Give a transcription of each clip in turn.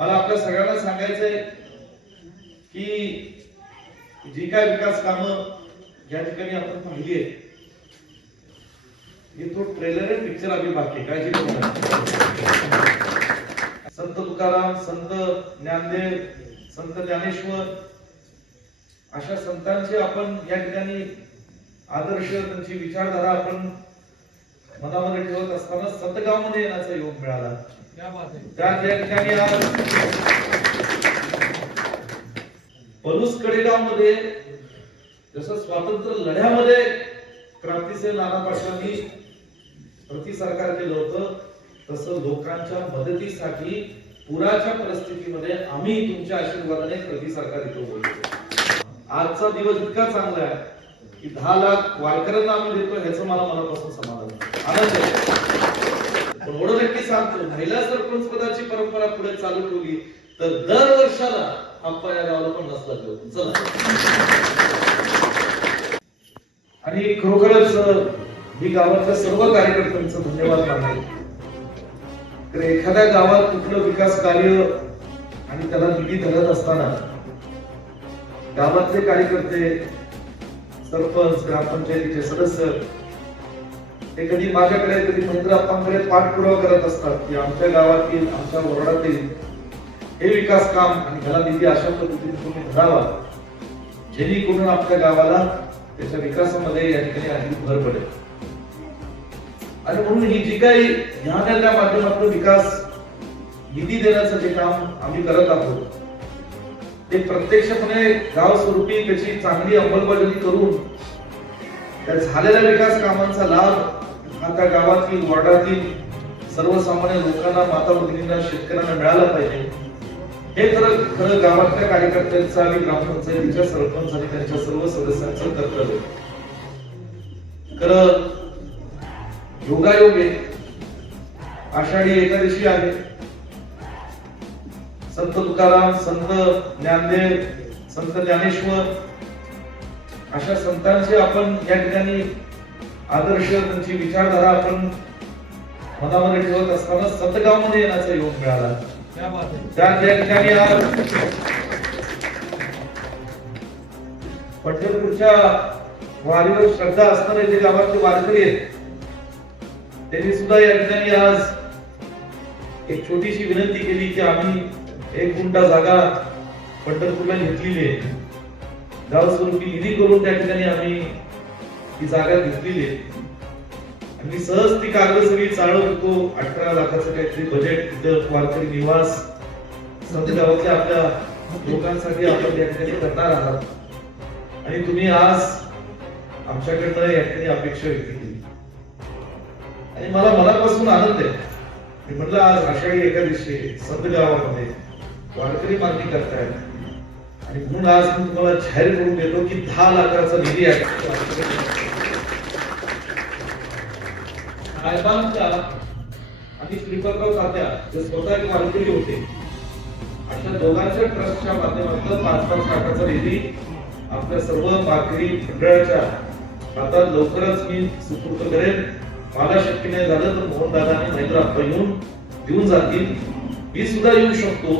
मला आपल्या सगळ्यांना सांगायचंय की जी काय विकास कामं या ठिकाणी आपण पाहिली आहे हे तो ट्रेलर आहे पिक्चर आम्ही बाकी काळजी संत तुकाराम संत ज्ञानदेव संत ज्ञानेश्वर अशा संतांचे आपण या ठिकाणी आदर्श त्यांची विचारधारा आपण मनामध्ये ठेवत असताना सतगावमध्ये येण्याचा योग मिळाला. त्या ठिकाणी आज पलूस कडेगावमध्ये जसं स्वातंत्र्य लढ्यामध्ये क्रांतीचे नाना पाटलांनी प्रति सरकार केलं होतं तसं लोकांच्या मदतीसाठी पुराच्या परिस्थितीमध्ये आम्ही तुमच्या आशीर्वादाने प्रति सरकार इथं बोलतो आजचा दिवस इतका चांगला आहे की दहा लाख वारकऱ्यांना आम्ही देतो ह्याचं मला मनापासून समाधान पण म्हणून नक्की सांगतो महिला सरपंच पदाची परंपरा पुढे चालू ठेवली तर दर वर्षाला आंबा या गावाला पण नसला ठेवतो चला. आणि खरोखरच मी गावातल्या सर्व कार्यकर्त्यांचं धन्यवाद मानतो. तर एखाद्या गावात कुठलं विकास कार्य आणि त्याला निधी धरत असताना गावातले कार्यकर्ते सरपंच ग्रामपंचायतीचे सदस्य ते कधी माझ्याकडे कधी महेंद्र पाठपुरावा करत असतात की आमच्या गावातील आमच्या वॉर्डातील हे विकास काम आणि ह्याला निधी अशा पद्धतीने तुम्ही धरावा जेणेकरून आपल्या गावाला त्याच्या विकासामध्ये या ठिकाणी अधिक भर पडेल. आणि म्हणून ही जी काही ह्या माध्यमातून विकास निधी देण्याचं जे काम आम्ही करत आहोत ते प्रत्यक्षपणे गाव स्वरूपी त्याची चांगली अंमलबजावणी करून त्या झालेल्या विकास कामांचा लाभ आता गावातील वॉर्डातील सर्वसामान्य लोकांना माता भगिनींना शेतकऱ्यांना मिळाला पाहिजे. हे तर खरं गावातल्या कार्यकर्त्यांचं आणि ग्रामपंचायतीच्या सरपंच आणि त्यांच्या सर्व सदस्यांचं कर्तव्य. खरं योगायोग आहे. आषाढी एकादशी आहे. संत तुकाराम संत ज्ञानदेव संत ज्ञानेश्वर अशा संतांचे आपण या ठिकाणी आदर्श त्यांची विचारधारा आपण मनामध्ये ठेवत असताना सतगावमध्ये येण्याचा योग मिळाला. त्या ठिकाणी आज पंढरपूरच्या वारीवर श्रद्धा असणारे जे गावातले वारकरी आहेत त्यांनी सुद्धा या ठिकाणी आज एक छोटीशी विनंती केली की आम्ही एक गुंठा जागा पंढरपूरला घेतलेली आहे. गाव स्वरूपी निधी करून त्या ठिकाणी आम्ही ही जागा घेतलेली आहे. आणि मी सहज ती कागद सगळी चालवत होतो अठरा लाखाचं काहीतरी बजेट तिथं वारकरी निवास गावातल्या आपल्या लोकांसाठी आपण या ठिकाणी करणार आहात. आणि तुम्ही आज आमच्याकडनं या ठिकाणी अपेक्षा व्यक्त केली. आणि मला मनापासून आनंद आहे. मी म्हटलं आज आषाढी एकादशी संत गावामध्ये वारकरी मागणी करतायत. आणि म्हणून आज मी तुम्हाला जाहीर करून देतो की दहा लाखाचा निधी आहे. साहेबांच्या आणि श्रीपतराव तात्या जे स्वतः एक वारकरी होते. अशा दोघांच्या ट्रस्टच्या माध्यमातून पाच पाच लाखाचा निधी आपल्या सर्व वारकरी मंडळाच्या आता लवकरच मी सुपूर्त करेन. मला शक्य नाही झालं तर मोहन दादा आणि महेंद्र आपण येऊन देऊन जातील. मी सुद्धा येऊ शकतो.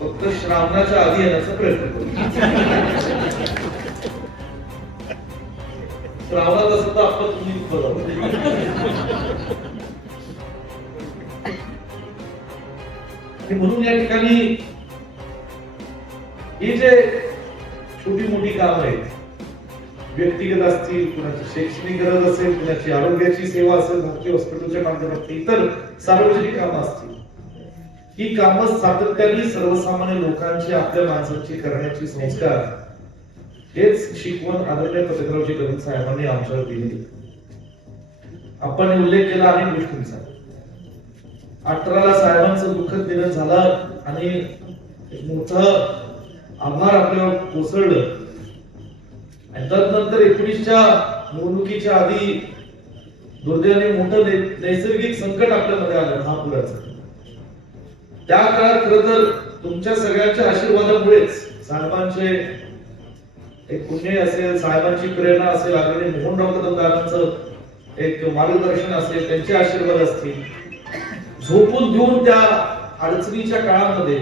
फक्त श्रावणाच्या आधी येण्याचा प्रयत्न करू. श्रावणात असं तर तुम्ही बरोबर म्हणून या ठिकाणी ही जे छोटी मोठी काम आहेत व्यक्तिगत असतील कुणाची शैक्षणिक गरज असेल कुणाची आरोग्याची सेवा असेल भारतीय हॉस्पिटलच्या माध्यमातून इतर सार्वजनिक कामं असतील ही कामं सातत्याने सर्वसामान्य लोकांची आपल्या माणसाची करण्याची संस्कार हेच शिकवण आदरणीय पत्रकारावजी कदम साहेबांनी आमच्यावर दिली आपण उल्लेख केला अनेक गोष्टींचा. अठराला साहेबांचं दुःखद निधन झालं आणि एक मोठं आभार आपल्यावर कोसळलं. आणि तदनंतर एकोणीसच्या निवडणुकीच्या आधी दुर्दैवाने मोठं नैसर्गिक संकट आपल्यामध्ये आलं महापुराचं. त्या काळात खर तर तुमच्या सगळ्यांच्या आशीर्वादामुळेच साहेबांचे एक पुण्य असेल साहेबांची प्रेरणा असेल आदरणीय मोहनराव कदम एक मार्गदर्शन असेल त्यांचे आशीर्वाद असतील. झोपून घेऊन त्या अडचणीच्या काळामध्ये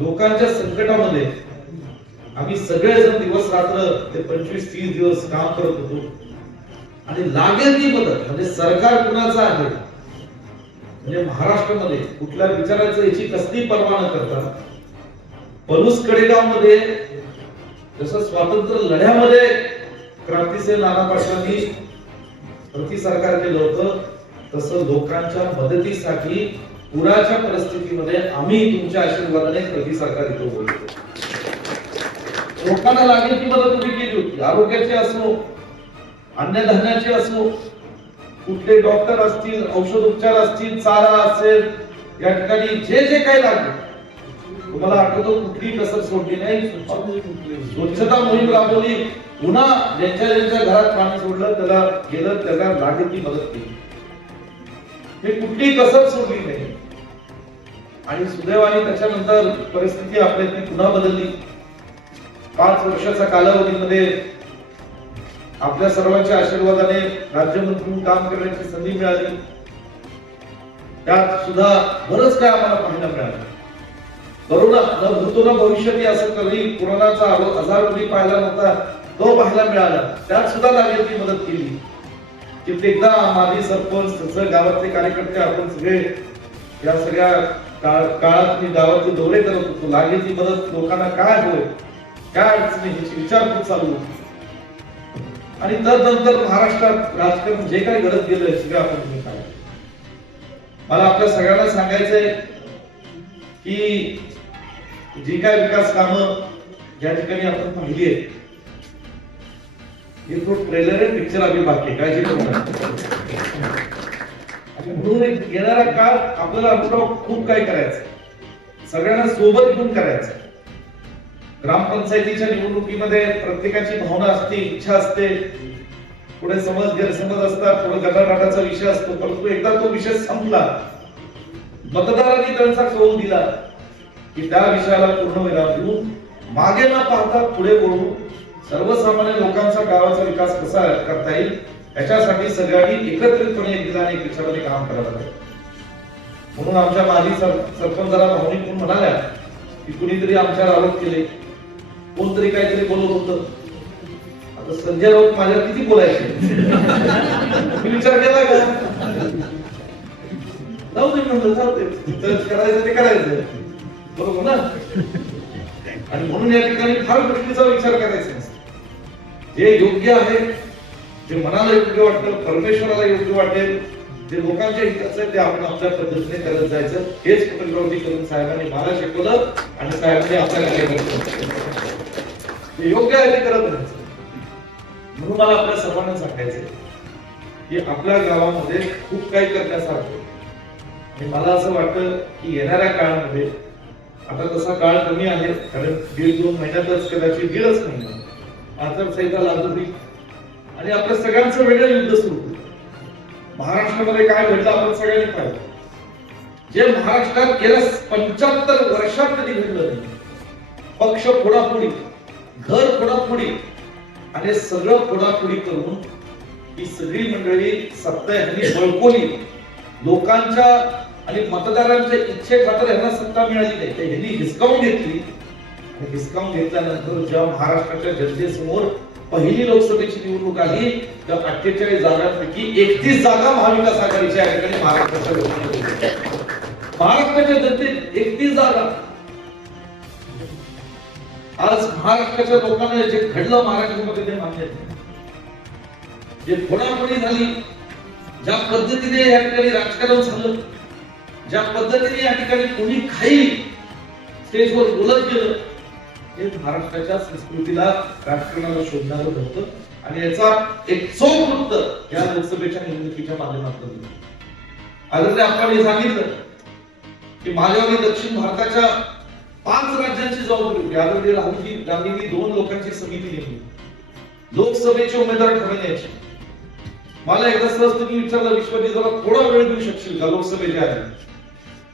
लोकांच्या संकटामध्ये आम्ही सगळेजण दिवस रात्र ते पंचवीस तीस दिवस काम करत होतो. आणि लागेल ती मदत म्हणजे सरकार कुणाचं आहे? म्हणजे महाराष्ट्रामध्ये कुठल्या विचारायचं याची कसली पर्वा न करता पलूस कडेगावमध्ये जसं स्वातंत्र्य लढ्यामध्ये क्रांतीचे नाना पाटलांनी प्रति सरकार केलं होतं तसं लोकांच्या मदतीसाठी पुराच्या परिस्थितीमध्ये आम्ही तुमच्या आशीर्वादाने प्रति सरकार इथं बोलतो लोकांना लागेल ती मदत तुम्ही केली होती? आरोग्याची असो अन्नधान्याची असो कुठले डॉक्टर असतील औषध उपचार असतील चारा असेल या ठिकाणी जे जे काही लागेल तुम्हाला आठवतो कुठली कसर सोडली नाही? स्वच्छता मोहीम राबवली. पुन्हा ज्यांच्या ज्यांच्या घरात पाणी सोडलं त्याला गेलं त्याला लागेल ती मदत केली. हे कुठली कसर सोडली नाही. आणि सुदैवाने त्याच्यानंतर परिस्थिती आपल्यातली पुन्हा बदलली. पाच वर्षाच्या कालावधीमध्ये आपल्या सर्वांच्या आशीर्वादाने राज्यमंत्री म्हणून काम करण्याची संधी मिळाली. त्यात सुद्धा बरंच काय आम्हाला पाहायला मिळालं. करोना न भूतो न भविष्यती असं कधी कोरोनाचा आजार कधी पाहायला नव्हता तो पाहायला मिळाला. त्यात सुद्धा लागेल मदत केली. कित्येकदा माजी सरपंच तसं गावातले कार्यकर्ते आपण सगळे या सगळ्या काळात मी गावाचे दौरे करत होतो. लागेल ती मदत लोकांना काय होय? काय अडचणी ह्याची विचारपूस चालू होती. आणि तदनंतर महाराष्ट्रात राजकारण जे काही घडत गेलं सगळं आपण तुम्ही मला आपल्या सगळ्यांना सांगायचंय की जी काय विकास कामं ज्या ठिकाणी आपण पाहिली आहेत हे तो ट्रेलर आहे पिक्चर आम्ही बाकी काळजी आणि म्हणून एक येणारा काळ आपल्याला अनुभव खूप काही करायचं सगळ्यांना सोबत घेऊन करायचं ग्रामपंचायतीच्या निवडणुकीमध्ये प्रत्येकाची भावना असते इच्छा असते. पुढे समज गैरसमज असतात पुढे गटाराटाचा विषय असतो परंतु एकदा तो विषय संपला मतदारांनी त्यांचा कौल दिला. की त्या विषयाला पूर्ण विराम देऊन मागे न पाहता पुढे बोलू सर्वसामान्य लोकांचा गावाचा विकास कसा करता येईल याच्यासाठी सगळ्यांनी एकत्रितपणे एक दिलाने एक दिशेमध्ये काम करायला लागेल. म्हणून आमच्या माजी सरपंचाला भावनिक म्हणून म्हणाल्या की कुणीतरी आमच्यावर आरोप केले. कोणतरी काहीतरी बोलत होतं. आता संजय राऊत माझ्यावर किती बोलायचे? मी विचार केला का? जाऊ दे म्हणलं जाऊ दे. करायचं ते करायचं. बरोबर ना आणि म्हणून या ठिकाणी फार गोष्टीचा विचार करायचा नसतो. जे योग्य आहे जे मनाला योग्य वाटतं परमेश्वराला योग्य वाटेल जे लोकांच्या हिताचं आहे ते आपण आपल्या पद्धतीने करत जायचं हेच फोटोग्राफी करून साहेबांनी मला शिकवलं आणि साहेबांनी आपल्याला शिकवलं. योग्य आहे ते करत राहायचं म्हणून मला आपल्या सर्वांना सांगायचं की आपल्या गावामध्ये खूप काही करण्यासारखं आणि मला असं वाटतं की येणाऱ्या काळामध्ये आता तसा काळ कमी आहे. कारण दीड दोन महिन्यातच कदाचित गेलंच नाही आचारसंहिता लागू होईल. आणि आपल्या सगळ्यांचं वेगळं युद्ध सुरू होईल. महाराष्ट्रामध्ये काय घडलं आपण सगळ्यांनी पाहिलं. जे महाराष्ट्रात गेल्या पंच्याहत्तर वर्षात कधी घडलं नाही. पक्ष फोडाफोडी घर फोडाफोडी आणि सगळं फोडाफोडी करून ही सगळी मंडळी सत्ता यांनी बळकोली लोकांच्या आणि मतदारांच्या इच्छे खातर यांना सत्ता मिळाली नाही. तर यांनी हिसकावून घेतली. आणि हिसकावून घेतल्यानंतर जेव्हा महाराष्ट्राच्या जनतेसमोर पहिली लोकसभेची निवडणूक आली तर अठ्ठेचाळीस जागांपैकी एकतीस जागा महाविकास आघाडीच्या या ठिकाणी महाराष्ट्राच्या महाराष्ट्राच्या जनतेत एकतीस जागा. आज महाराष्ट्राच्या लोकांना जे घडलं महाराष्ट्रामध्ये ते मान्य जे फोडाफोडी झाली ज्या पद्धतीने या ठिकाणी राजकारण झालं ज्या पद्धतीने या ठिकाणी कोणी काही स्टेजवर बोलत गेलं हे महाराष्ट्राच्या संस्कृतीला राजकारणाला शोधणारं होतं. आणि याचा एक चोख वृत्त या लोकसभेच्या निवडणुकीच्या माध्यमातून दिलं. आपण हे सांगितलं की माझ्यावर दक्षिण भारताच्या पाच राज्यांची जबाबदारी होती. आदरणीय राहुलजी गांधींनी दोन लोकांची समिती नेमली. लोकसभेचे उमेदवार ठरवण्याची मला एकदा सहज तुम्ही विचारलं विश्वजी जरा थोडा वेळ देऊ शकशील का? लोकसभेच्या आधी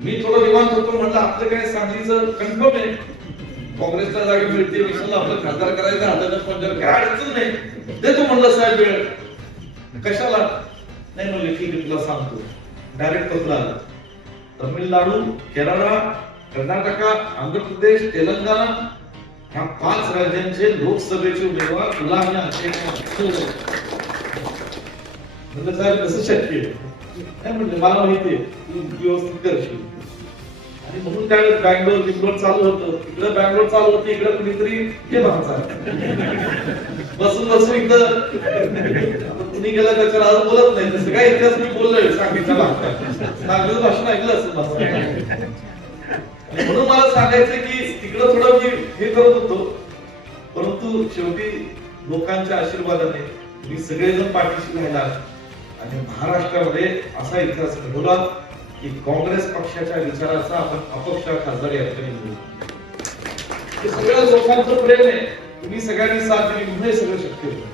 मी थोडं निवांत होतो म्हटलं आपलं काय सांगलीचं कन्फर्म आहे. काँग्रेसच्या जागी मिळते विशाल आपलं खासदार करायचं हाताच्या पंजाब काय अडचण नाही. देतो म्हणलं साहेब वेळ. कशाला? नाही म्हणले ठीक आहे तुला सांगतो. डायरेक्ट पत्र आलं. तमिळनाडू केरळा कर्नाटका आंध्र प्रदेश तेलंगणा ह्या पाच राज्यांचे लोकसभेचे उमेदवार तुला आणि अक्षय म्हणलं साहेब कसं शक्य आहे? नाही म्हणलं मला माहिती आहे तू व्यवस्थित करशील आणि म्हणून त्यावेळेस बँगलोर बिंगलोर चालू होतं. इकडे बँगलोर चालू होतं इकडे कुणीतरी हे भाषा बसून बसून इकडं. तुम्ही गेला त्याच्यावर आज बोलत नाही. तसं काय इतिहास मी बोललोय सांगितलं सांगितलं भाषण ऐकलं असं माझं म्हणून मला सांगायचं की तिकडं थोडं मी हे करत होतो. परंतु शेवटी लोकांच्या आशीर्वादाने मी सगळेजण पाठीशी राहिला. आणि महाराष्ट्रामध्ये असा इतिहास घडवला की काँग्रेस पक्षाच्या विचाराचा आपण अपक्ष खासदार या ठिकाणी हे सगळ्या लोकांचं प्रेम आहे. तुम्ही सगळ्यांनी साथ दिली म्हणून हे सगळं शक्य होतं.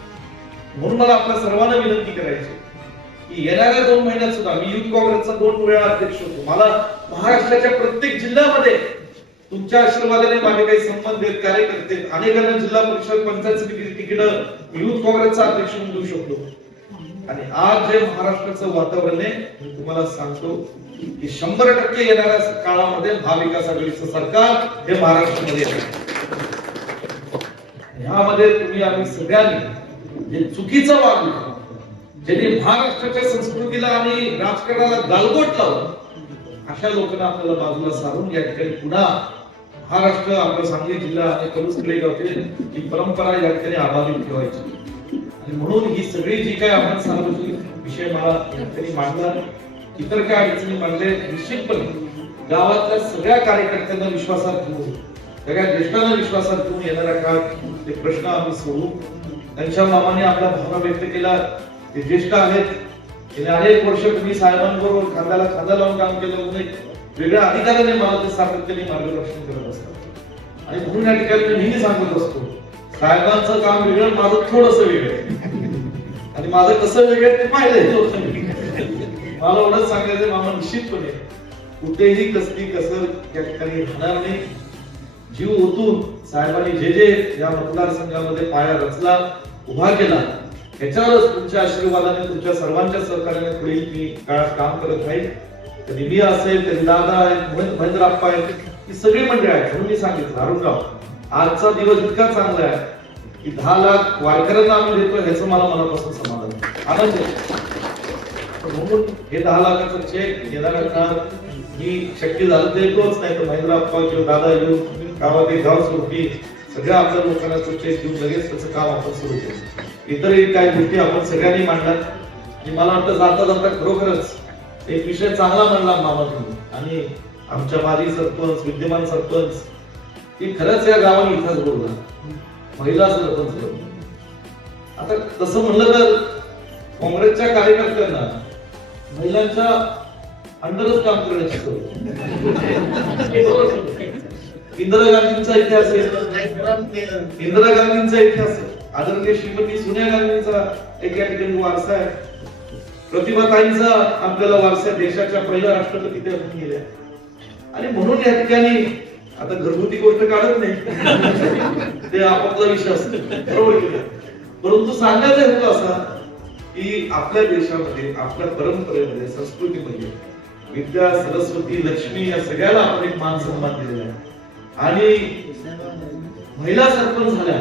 म्हणून मला आपल्या सर्वांना विनंती करायची की येणाऱ्या दोन महिन्यात सुद्धा मी युथ काँग्रेसचा दोन वेळा अध्यक्ष होतो. मला महाराष्ट्राच्या प्रत्येक जिल्ह्यामध्ये तुमच्या आशीर्वादाने माझे काही संबंधित कार्यकर्ते अनेकांना जिल्हा परिषद पंचायत समिती तिकीट युथ काँग्रेसचा अध्यक्ष म्हणून देऊ शकतो. आणि आज जे महाराष्ट्राचं वातावरण आहे मी तुम्हाला सांगतो की शंभर टक्के येणाऱ्या काळामध्ये महाविकास आघाडीचं सरकार हे महाराष्ट्रामध्ये येणार ह्यामध्ये तुम्ही आम्ही सगळ्यांनी जे चुकीचं वागलं ज्यांनी महाराष्ट्राच्या संस्कृतीला आणि राजकारणाला गालबोट लावलं अशा लोकांना आपल्याला बाजूला सारून या ठिकाणी पुन्हा महाराष्ट्र आपला सांगली जिल्हा आणि कलुसकडे गावचे ही परंपरा या ठिकाणी आभारी ठेवायची. आणि म्हणून ही सगळी जी काय आपण सार्वजनिक विषय मला त्यांनी मांडला इतर काय अडचणी मांडले निश्चितपणे गावातल्या सगळ्या कार्यकर्त्यांना विश्वासात घेऊन सगळ्या ज्येष्ठांना विश्वासात घेऊन येणाऱ्या काळात ते प्रश्न आम्ही सोडू. त्यांच्या मामाने आपला भावना व्यक्त केला ते ज्येष्ठ आहेत. गेले अनेक वर्ष तुम्ही साहेबांबरोबर खांद्याला खांदा लावून काम केलं. म्हणून वेगळ्या अधिकाराने मला ते सातत्याने मार्गदर्शन करत असतात. आणि म्हणून या ठिकाणी मी नेहमी सांगत असतो साहेबांचं काम वेगळं माझं थोडस वेगळं आहे. आणि माझं कसं वेगळं आहे ते पाहिलंय मला एवढंच सांगायचं मामा निश्चितपणे कुठेही कसली कसर त्या ठिकाणी राहणार नाही. जीव ओतून साहेबांनी जे जे या मतदारसंघामध्ये पाया रचला उभा केला त्याच्यावरच तुमच्या आशीर्वादाने तुमच्या सर्वांच्या सहकार्याने पुढील मी काळात काम करत राहील. कधी मी असेल कधी दादा आहेत मोहित महेंद्रप्पा आहेत ही सगळी मंडळी आहेत म्हणून मी सांगितलं अरुणराव. आजचा दिवस इतका चांगला आहे की दहा लाख वारकऱ्यांना आम्ही देतो ह्याचं मला मनापासून समाधान आनंद म्हणजे? म्हणून हे दहा लाखाचं चेक येणाऱ्या काळात मी शक्य झालं ते येतोच नाही तर महेंद्रप्पा किंवा दादा येऊन गावात एक गाव सोडती सगळ्या आपल्या लोकांना तो चेक देऊन लगेच त्याचं काम आपण सुरू केलं इतरही काही गोष्टी आपण सगळ्यांनी मांडल्यात की मला वाटतं जाता जाता खरोखरच एक विषय चांगला मांडला मामा तुम्ही. आणि आमच्या माजी सरपंच विद्यमान सरपंच की खरंच या गावाने इतिहास बोलला महिला सरपंच आता तसं म्हणलं तर काँग्रेसच्या कार्यकर्त्यांना महिलांच्या अंडरच काम करण्याची सवय इंदिरा गांधींचा इतिहास आहे. इंदिरा गांधींचा इतिहास आहे. आदरणीय श्रीमती सोनिया गांधींचा एक या ठिकाणी वारसा आहे. प्रतिभाताईंचा आपल्याला वारसा देशाच्या पहिल्या राष्ट्रपती त्या गेल्या. आणि म्हणून या ठिकाणी आता घरगुती गोष्ट काढत नाही. ते आपापला विषय असतो बरोबर परंतु सांगायचं हेतू असा की आपल्या देशामध्ये आपल्या परंपरेमध्ये संस्कृतीमध्ये विद्या सरस्वती लक्ष्मी या सगळ्याला आपण एक मान सन्मान दिलेला आहे. आणि महिला सरपंच झाल्या.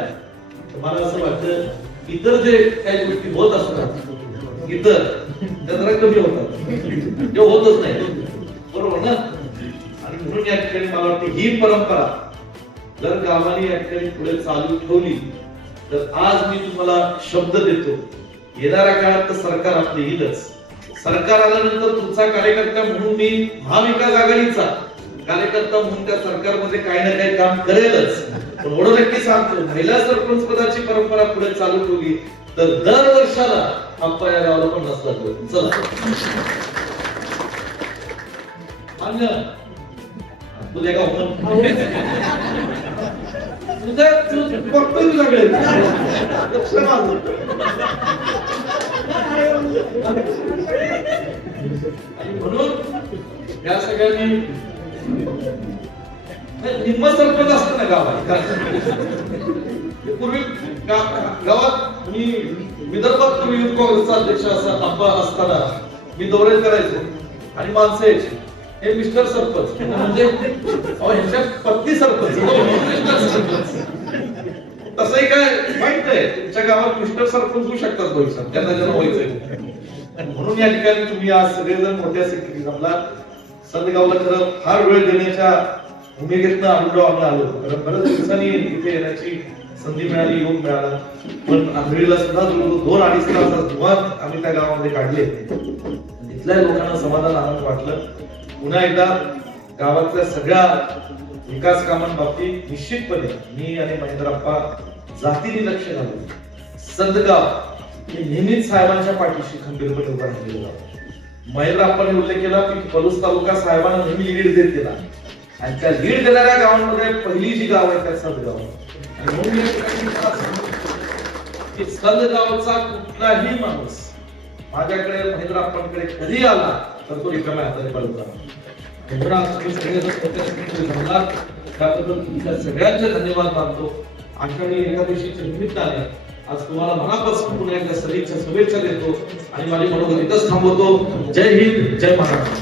तर मला असं वाटतं इतर जे काही गोष्टी होत असतात इतर त्या जरा कमी होतात. ते होतच नाही. बरोबर ना? म्हणून या ठिकाणी मला वाटतं ही परंपरा जर गावाने या ठिकाणी पुढे चालू ठेवली तर आज मी तुम्हाला शब्द देतो येणाऱ्या काळात तर सरकार आपले येईलच. सरकार आल्यानंतर तुमचा कार्यकर्ता म्हणून मी महाविकास आघाडीचा कार्यकर्ता म्हणून त्या सरकारमध्ये काही ना काही काम करेलच. पण एवढं नक्की सांगतो महिला सरपंच पदाची परंपरा पुढे चालू ठेवली तर दर वर्षाला आप्पा या गावाला पण नसला चला. मान्य तुझ्या गाव तुझ्या तू बघतोय तुझ्याकडे लक्ष माझं. आणि म्हणून या सगळ्यांनी निम्म सरपंच असतं ना गावात. पूर्वी गावात मी विदर्भात तुम्ही युथ काँग्रेसचा अध्यक्ष असा अप्पा असताना मी दौरे करायचो आणि माणसं यायची. हे मिस्टर सरपंच. म्हणजे पत्नी हो, हो, सरपंच. तसंही काय माहीत नाही तुमच्या गावात मिस्टर सरपंच होऊ शकतात भविष्यात त्यांना जन्म व्हायचंय. म्हणून या ठिकाणी तुम्ही आज सगळेजण मोठ्या संख्येने संतगावला खरं फार वेळ देण्याच्या भूमिकेतनं अनुभव आम्हाला आलो. कारण बऱ्याच दिवसांनी इथे येण्याची संधी मिळाली योग मिळाला. पण आंधळीला सुद्धा दोन अडीच तास धुवात आम्ही त्या गावामध्ये काढले. तिथल्या लोकांना समाधान आनंद वाटलं. पुन्हा एकदा गावातल्या सगळ्या विकास कामांबाबतीत निश्चितपणे मी आणि महेंद्रप्पा जातीने लक्ष घालून सदगाव हे नेहमीच साहेबांच्या पाठीशी खंबीरपणे उभा राहिलेलं गाव. महेंद्रप्पाने उल्लेख केला की पलूस तालुका साहेबांना नेहमी लीड देत गेला. आणि त्या लीड देणाऱ्या गावांमध्ये पहिली जी गाव आहे त्या सदगाव. आणि म्हणून सदगावचा की संतगावचा कुठलाही माणूस माझ्याकडे महेंद्रप्पांकडे कधी आला? तर तो रिकाम्या हाताने परत एवढा तुम्ही त्याबद्दल तुमच्या सगळ्यांचे धन्यवाद मानतो. आषाढी एकादशीच्या निमित्ताने आज तुम्हाला मनापासून पुन्हा एकदा सदिच्छा शुभेच्छा देतो. आणि माझी मनोगत इथंच थांबवतो. जय हिंद जय महाराष्ट्र.